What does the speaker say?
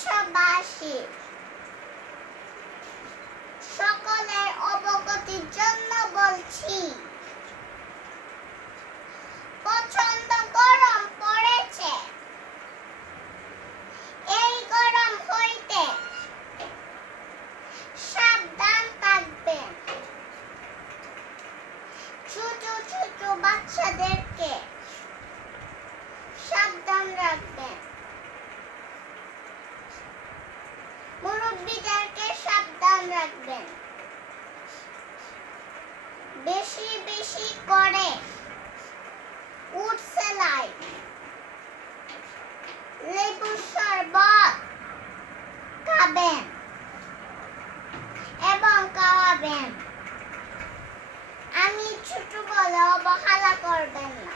দেশবাসী সকলের অবগতির জন্য বলছি প্রচণ্ড গরম পড়েছে। এই গরম হইতে সাবধান থাকবেন। ছোট ছোট বাচ্চাদেরকে সাবধান রাখবেন। খেয়াল রাখবেন। বেশি বেশি করে উঠ সেলাই লেবুর শরবত খাবেন এবং খাওয়াবেন। আমি ছোট বলে অবহেলা করবেন না।